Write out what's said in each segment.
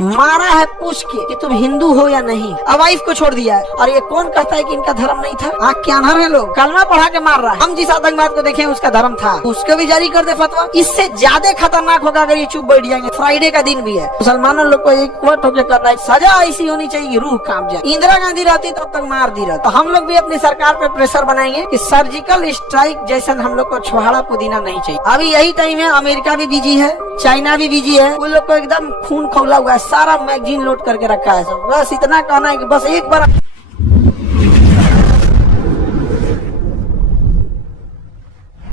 मारा है पूछ के कि तुम हिंदू हो या नहीं। अब वाइफ को छोड़ दिया है। और ये कौन कहता है कि इनका धर्म नहीं था? आँख के अनहर है लोग। कलमा पढ़ा के मार रहा है। हम जिस आतंकवाद को देखे उसका धर्म था, उसको भी जारी कर दे फतवा। इससे ज्यादा खतरनाक होगा अगर ये चुप बैठ जाएंगे। फ्राइडे का दिन भी है, मुसलमानों लोग को एक वोट होकर करना है, सजा ऐसी होनी चाहिए रूह कांप जाए। इंदिरा गांधी रहती तब तक मार दी रहती। तो हम लोग भी अपनी सरकार पे प्रेशर बनाएंगे कि सर्जिकल स्ट्राइक जैसा हम लोग को छुहाड़ा पुदीना नहीं चाहिए। अभी यही टाइम है, अमेरिका भी बिजी है, चाइना भी बिजी है। उन लोग को एकदम खून खौला हुआ है, सारा मैगजीन लोड करके रखा है सब। बस इतना कहना है कि बस एक बार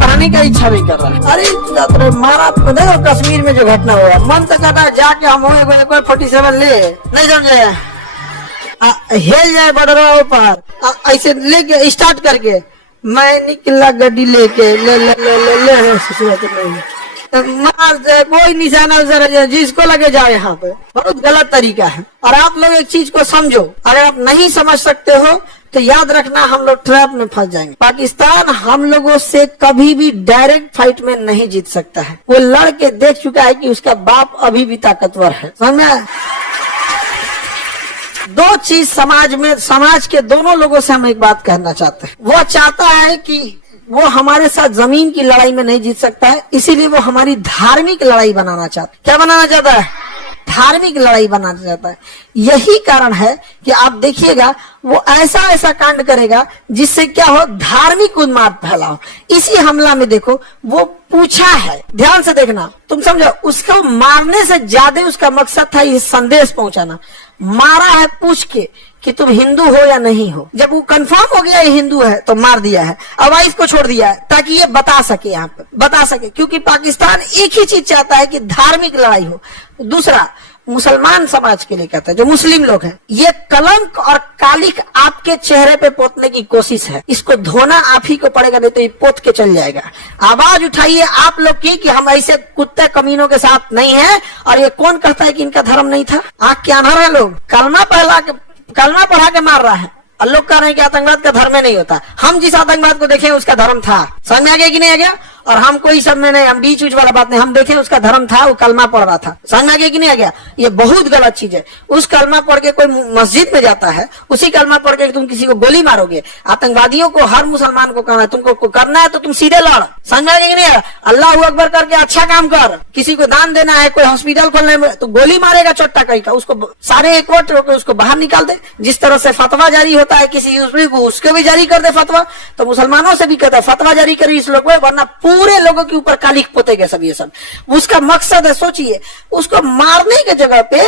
पढ़ने का इच्छा नहीं कर रहा। अरे मारा तो देखो कश्मीर में जो घटना हुआ, मन तो कहता है जाके हम 47 ले, नहीं समझे, हेल जाए बॉर्डर पर ऐसे लेके स्टार्ट करके मैं निकला गड्डी लेके ले ले ले ले ले मार दे, कोई निशाना उधर जिसको लगे जाओ। यहाँ पे बहुत गलत तरीका है। और आप लोग एक चीज को समझो, अगर आप नहीं समझ सकते हो तो याद रखना हम लोग ट्रैप में फंस जाएंगे। पाकिस्तान हम लोगों से कभी भी डायरेक्ट फाइट में नहीं जीत सकता है। वो लड़ के देख चुका है कि उसका बाप अभी भी ताकतवर है। समझ? दो चीज समाज में, समाज के दोनों लोगों से हम एक बात कहना चाहते हैं। वो चाहता है कि वो हमारे साथ जमीन की लड़ाई में नहीं जीत सकता है, इसीलिए वो हमारी धार्मिक लड़ाई बनाना चाहता है। क्या बनाना चाहता है? धार्मिक लड़ाई बनाना चाहता है। यही कारण है कि आप देखिएगा वो ऐसा ऐसा कांड करेगा जिससे क्या हो, धार्मिक उन्माद फैला हो। इसी हमला में देखो वो पूछा है, ध्यान से देखना, तुम समझो, उसको मारने से ज्यादा उसका मकसद था ये संदेश पहुंचाना। मारा है पूछ के कि तुम हिंदू हो या नहीं हो। जब वो कंफर्म हो गया ये हिंदू है तो मार दिया है। अब वाइफ को छोड़ दिया है ताकि ये बता सके, यहाँ पे बता सके, क्योंकि पाकिस्तान एक ही चीज चाहता है कि धार्मिक लड़ाई हो। दूसरा, मुसलमान समाज के लिए कहता है, जो मुस्लिम लोग हैं, ये कलंक और कालिक आपके चेहरे पे पोतने की कोशिश है। इसको धोना आप ही को पड़ेगा, नहीं तो ये पोत के चल जाएगा। आवाज उठाइए आप लोग की कि हम ऐसे कुत्ते कमीनों के साथ नहीं है। और ये कौन कहता है कि इनका धर्म नहीं था? आँख के अनहर है लोग। कलमा पढ़ा के मार रहा है और लोग कह रहे हैं कि आतंकवाद का धर्म नहीं होता। हम जिस आतंकवाद को देखे उसका धर्म था। समझ में आ गया कि नहीं आ गया? और हम कोई सब में नहीं, हम बीच उच वाला बात नहीं, हम देखे उसका धर्म था, वो कलमा पढ़ रहा था। समझ में आ गया कि नहीं आ गया? ये बहुत गलत चीज है। उस कलमा पढ़ के कोई मस्जिद में जाता है, उसी कलमा पढ़ के तुम किसी को गोली मारोगे। आतंकवादियों को, हर मुसलमान को कहना है तुमको करना है तो तुम सीधे लड़। समझ में आ गया कि नहीं आ? अल्लाह अकबर करके अच्छा काम कर। किसी को दान देना है, कोई हॉस्पिटल खोलने में, तो गोली मारेगा चोट्टा कहीं का, उसको सारे एकवट होकर उसको बाहर निकाल दे। जिस तरह से फतवा जारी होता है किसी को, उसको भी जारी कर दे फतवा। तो मुसलमानों से भी कहता है फतवा जारी करिए इस लोग, वरना पूरे लोगों के ऊपर कालिक पोतेंगे सब। ये सब उसका मकसद है। सोचिए, उसको मारने के जगह पे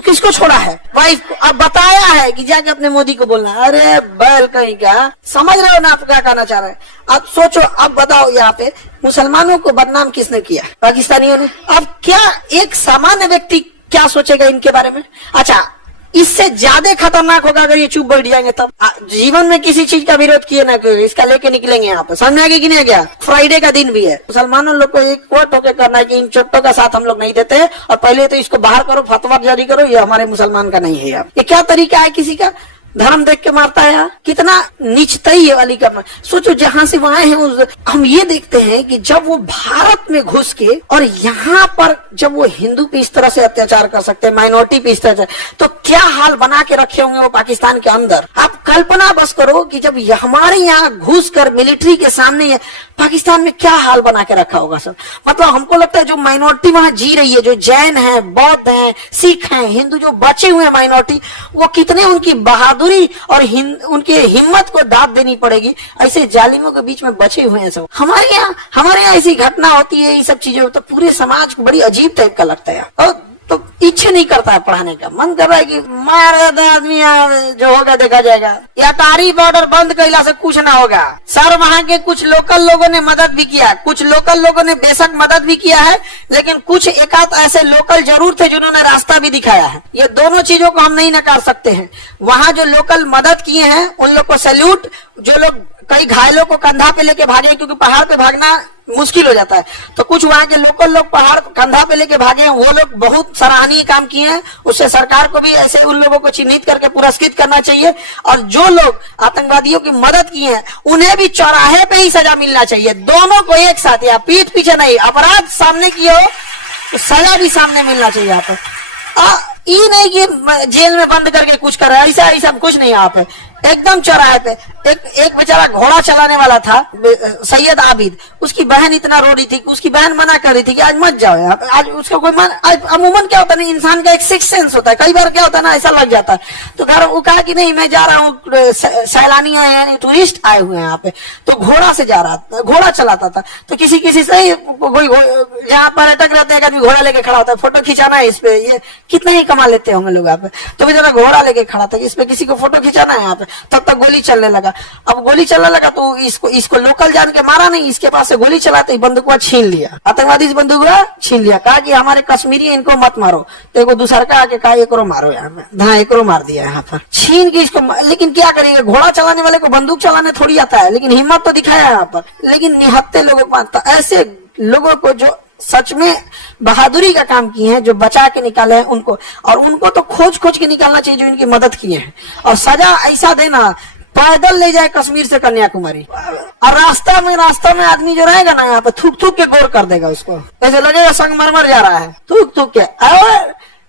किसको छोड़ा है? वाइफ को। अब बताया है कि जाके अपने मोदी को बोलना। अरे बैल कहीं का, समझ रहे हो ना आप क्या कहना चाह रहे हैं? अब सोचो, अब बताओ, यहाँ पे मुसलमानों को बदनाम किसने किया? पाकिस्तानियों ने। अब क्या एक सामान्य व्यक्ति क्या सोचेगा इनके बारे में? अच्छा, इससे ज्यादा खतरनाक होगा अगर ये चुप बैठ जाएंगे तब। जीवन में किसी चीज का विरोध किए ना, इसका लेके निकलेंगे यहाँ पे। समझ में आ गया कि नहीं आ गया? फ्राइडे का दिन भी है। मुसलमानों लोग को एक वोट होकर करना है कि इन चोट्टों का साथ हम लोग नहीं देते, और पहले तो इसको बाहर करो, फतवा जारी करो, ये हमारे मुसलमान का नहीं है। ये क्या तरीका है किसी का? धर्म देख के मारता है यार, कितना नीचताई है वाली का। सोचो, जहाँ से वहां है, हम ये देखते हैं कि जब वो भारत में घुस के और यहाँ पर जब वो हिंदू पे इस तरह से अत्याचार कर सकते हैं, माइनॉरिटी पे इस तरह से, तो क्या हाल बना के रखे होंगे वो पाकिस्तान के अंदर। आप कल्पना बस करो कि जब हमारे यहाँ घुस कर मिलिट्री के सामने पाकिस्तान में क्या हाल बना के रखा होगा सर। मतलब हमको लगता है जो माइनॉरिटी वहां जी रही है, जो जैन है, बौद्ध है, सिख है, हिंदू, जो बचे हुए माइनॉरिटी, वो कितने उनकी बहादुरी और उनके हिम्मत को दाद देनी पड़ेगी। ऐसे जालिमों के बीच में बचे हुए हैं सब। हमारे यहाँ ऐसी घटना होती है, ये सब चीजें, तो पूरे समाज को बड़ी अजीब टाइप का लगता है। और तो इच्छा नहीं करता है पढ़ाने का, मन कर रहा है कि मार आदमी, जो होगा देखा जाएगा। या अटारी बॉर्डर बंद कैला से कुछ ना होगा सर। वहाँ के कुछ लोकल लोगों ने मदद भी किया, कुछ लोकल लोगों ने बेशक मदद भी किया है, लेकिन कुछ एकाध ऐसे लोकल जरूर थे जिन्होंने रास्ता भी दिखाया है। ये दोनों चीजों को हम नहीं नकार सकते हैं। वहाँ जो लोकल मदद किए हैं उन लोग को सैल्यूट। जो लोग कई घायलों को कंधा पे लेके भागे, क्योंकि पहाड़ पे भागना मुश्किल हो जाता है, तो कुछ वहाँ के लोकल लोग पहाड़ कंधा पे लेके भागे हैं, वो लोग बहुत सराहनीय काम किए हैं। उससे सरकार को भी ऐसे उन लोगों को चिन्हित करके पुरस्कृत करना चाहिए। और जो लोग आतंकवादियों की मदद की है उन्हें भी चौराहे पे ही सजा मिलना चाहिए। दोनों को एक साथ, या पीठ पीछे नहीं, अपराध सामने किए हो तो सजा भी सामने मिलना चाहिए। यहाँ पर ये नहीं कि जेल में बंद करके कुछ कर रहा है, ऐसा ऐसा कुछ नहीं। आप एकदम चौराहे पे एक बेचारा घोड़ा चलाने वाला था, सैयद आबिद, उसकी बहन इतना रो रही थी, उसकी बहन मना कर रही थी कि आज मत जाओ यहाँ, आज उसका कोई अमूमन क्या होता है, इंसान का एक सिक्स सेंस होता है, कई बार क्या होता है ना, ऐसा लग जाता है। तो घर वो कहा कि नहीं मैं जा रहा हूँ, सैलानी आए हैं, टूरिस्ट आए हुए हैं यहाँ पे, तो घोड़ा से जा रहा था, घोड़ा चलाता था। तो किसी से कोई यहाँ पर्यटक रहते हैं, आदमी घोड़ा लेके खड़ा होता है, फोटो खिंचाना है इस पे, ये कितना ही कमा लेते होंगे लोग यहाँ पे। तो बेचारा घोड़ा लेके खड़ा था कि इस पे किसी को फोटो खिंचाना है यहाँ पे, तब तक गोली चलने लगा। अब गोली चलने लगा तो इसको लोकल जान के मारा नहीं, इसके पास से गोली चलाते ही बंदूक छीन लिया, आतंकवादी इस बंदूक छीन लिया, कहा कि हमारे कश्मीरी इनको मत मारो। तो एक दूसरा का आके कहा एकरो मारो, यहाँ पे हाँ एकरो मार दिया यहाँ पर छीन के इसको। लेकिन क्या करेंगे, घोड़ा चलाने वाले को बंदूक चलाने थोड़ी आता है, लेकिन हिम्मत तो दिखाया यहाँ पर। लेकिन निहत्ते लोगों को, ऐसे लोगों को जो सच में बहादुरी का काम किए हैं, जो बचा के निकाले हैं उनको, और उनको तो खोज के निकालना चाहिए जो इनकी मदद किए हैं, और सजा ऐसा देना, पैदल ले जाए कश्मीर से कन्याकुमारी, और रास्ता में आदमी जो रहेगा ना यहाँ पे थूक के गोर कर देगा उसको, ऐसे लगेगा संगमरमर जा रहा है, थूक के।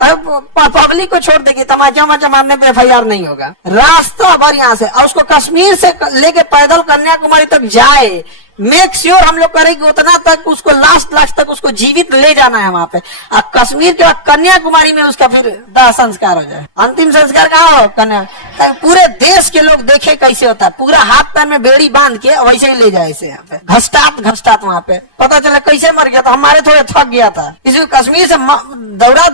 पब्लिक को छोड़ देगी, तमाचा मारने पे FIR नहीं होगा, रास्ता भर यहाँ से, और उसको कश्मीर से लेके पैदल कन्याकुमारी तक जाए, मेक श्योर हम लोग करेंगे उतना तक, उसको लास्ट तक उसको जीवित ले जाना है वहां पे। और कश्मीर के बाद कन्याकुमारी में उसका फिर दाह संस्कार हो जाए। अंतिम संस्कार कहाँ हो, कन्या, पूरे देश के लोग देखे कैसे होता है, पूरा हाथ पैर में बेड़ी बांध के वैसे ही ले जाए इसे यहाँ पे, घसटात वहां पे पता चला कैसे मर गया था, हमारे थोड़े थक गया था, इसको कश्मीर से दौड़ा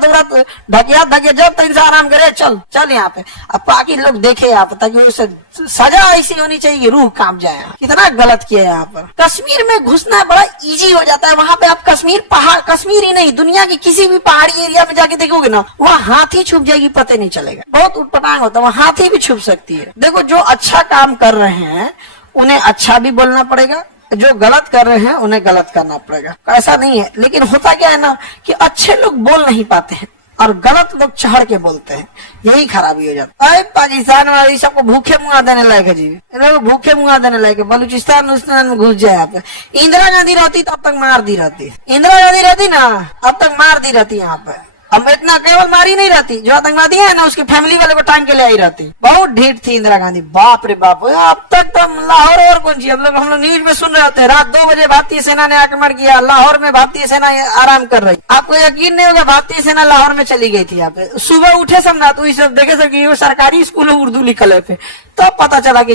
ढकिया जब तक इंसान आराम करे, चल यहाँ पे। अब बाकी लोग देखे यहाँ पे, ताकि उसे सजा ऐसी होनी चाहिए, रूह कांप जाए। कितना गलत किया यहाँ पर। कश्मीर में घुसना बड़ा इजी हो जाता है, वहां पे आप कश्मीर ही नहीं, दुनिया की किसी भी पहाड़ी एरिया में जाके देखोगे ना, वहाँ हाथी छुप जाएगी, पता नहीं चलेगा, बहुत उटपटांग होता है, वहाँ हाथी भी छुप सकती है। देखो जो अच्छा काम कर रहे हैं उन्हें अच्छा भी बोलना पड़ेगा, जो गलत कर रहे हैं उन्हें गलत करना पड़ेगा, ऐसा नहीं है। लेकिन होता क्या है ना कि अच्छे लोग बोल नहीं पाते हैं और गलत लोग चढ़ के बोलते हैं, यही खराबी हो जाता है। पाकिस्तान वाले सबको भूखे मुंगा देने लायक है जी, लोग भूखे मुंगा देने लायक है। बलूचिस्तान में घुस जाए यहाँ पे, इंदिरा गांधी रहती तब तक मार दी रहती, इंदिरा गांधी रहती ना अब तक मार दी रहती यहाँ पे। अब इतना केवल मारी नहीं रहती, जो आतंकवादी है ना उसकी फैमिली वाले को टांग के ले आई रहती। बहुत ढीठ थी इंदिरा गांधी, बाप रे बाप। अब तक तो लाहौर और कौन सी, हम लोग न्यूज में सुन रहे होते, रात 2 बजे भारतीय सेना ने आक्रमण किया, लाहौर में भारतीय सेना आराम कर रही। आपको यकीन नहीं होगा, भारतीय सेना लाहौर में चली गई थी। यहाँ पे सुबह उठे समझा तो सब देखे सर सरकारी स्कूल में उर्दू लिखल है, तो पता चला कि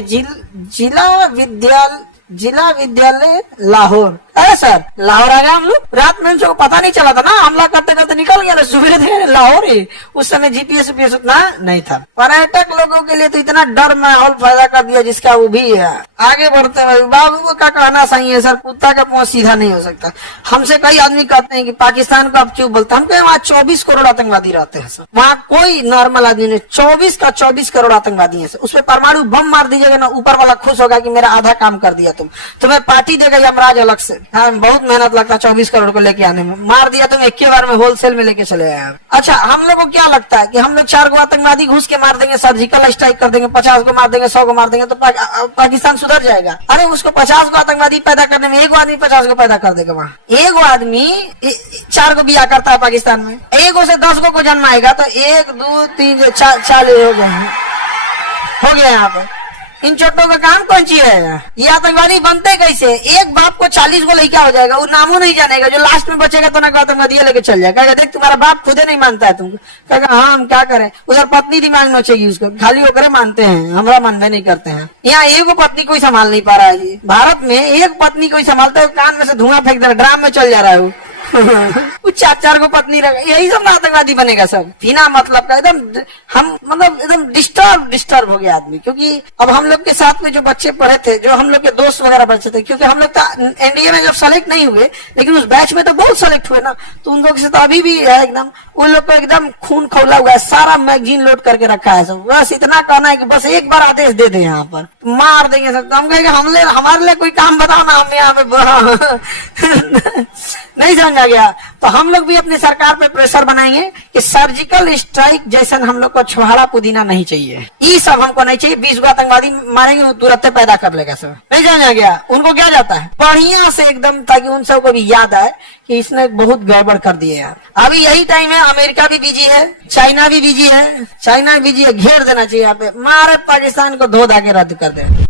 जिला विद्यालय लाहौर। अरे सर लाहौर आ गया हम लोग, रात में उनको पता नहीं चला था ना, हमला करते करते निकल गया, सुबह थे लाहौर ही। उस समय GPS उतना नहीं था। पर्यटक लोगों के लिए तो इतना डर माहौल पैदा कर दिया जिसका वो भी है। आगे बढ़ते हैं, बाबू का कहना सही है सर, कुत्ता का मुंह सीधा नहीं हो सकता। हमसे कई आदमी कहते हैं कि पाकिस्तान को आप क्यों बोलते हैं, हम कहें वहाँ 24 करोड़ आतंकवादी रहते हैं सर, वहाँ कोई नॉर्मल आदमी नहीं, 24 करोड़ आतंकवादी है। उस पर परमाणु बम मार दीजिएगा ना, ऊपर वाला खुश होगा कि मेरा आधा काम कर दिया तुम्हें पार्टी देगा यमराज अलग से। हाँ बहुत मेहनत लगता है 24 करोड़ को लेके आने में, मार दिया तुम एक बार में, होलसेल में लेके चले आए। अच्छा हम लोग को क्या लगता है कि हम लोग 4 को आतंकवादी घुस के मार देंगे, सर्जिकल स्ट्राइक कर देंगे, 50 को मार देंगे, 100 को मार देंगे तो पाकिस्तान सुधर जाएगा? अरे उसको 50 को आतंकवादी पैदा करने में 1 आदमी 50 को पैदा कर देगा। वहाँ 1 आदमी 4 को बिया करता है पाकिस्तान में, 1 से 10 को जन्माएगा तो 1 2 3 4 हो गया यहाँ पे। इन चोटों का काम कौन सी रहेगा? ये आतंकवादी बनते कैसे? एक बाप को 40 को लड़का हो जाएगा, वो नामो नहीं जानेगा, जो लास्ट में बचेगा तो ना आतंकवादी लेके चल जाएगा। देख तुम्हारा बाप खुदे नहीं मानता है तुमको, कहेगा हाँ हम क्या करें। उधर पत्नी दिमाग नोचेगी उसको, खाली होकर मानते हैं, हमारा मानवे नहीं करते हैं। यहाँ 1 पत्नी कोई संभाल नहीं पा रहा है। भारत में 1 पत्नी कोई संभालता है, कान में से धुआं फेंक दे रहा है, ड्राम में चल जा रहा है वो। 4 को पत्नी रखा, यही सब आतंकवादी बनेगा सब, बिना मतलब का। एकदम हम मतलब एकदम डिस्टर्ब हो गया आदमी। क्योंकि अब हम लोग के साथ में जो बच्चे पढ़े थे, जो हम लोग के दोस्त वगैरह बच्चे थे, क्योंकि हम लोग तो NDA में जब सेलेक्ट नहीं हुए, लेकिन उस बैच में तो बहुत सेलेक्ट हुए ना, तो उन लोग से तो अभी भी है एकदम, उन लोग को एकदम खून खौला हुआ है, सारा मैगजीन लोड करके रखा है सब। बस इतना कहना है कि बस एक बार आदेश दे दे, यहाँ पर मार देंगे सब। हम कहेंगे हमारे लिए कोई काम बताओ ना, हम यहाँ पे नहीं समझ समझ आ गया? तो हम लोग भी अपनी सरकार पे प्रेशर बनाएंगे कि सर्जिकल स्ट्राइक जैसा हम लोग को छुहाड़ा पुदीना नहीं चाहिए, ये सब हमको नहीं चाहिए। 20 गो आतंकवादी मारेंगे वो तुरंत पैदा कर लेगा सब, नहीं समझ आ गया? उनको क्या जाता है बढ़िया से एकदम, ताकि उन सबको भी याद आए कि इसने बहुत गड़बड़ कर दिए यार। अभी यही टाइम है, अमेरिका भी बिजी है, चाइना भी बिजी है, घेर देना चाहिए यहाँ पे, मारे पाकिस्तान को धो धा के रद्द कर दे।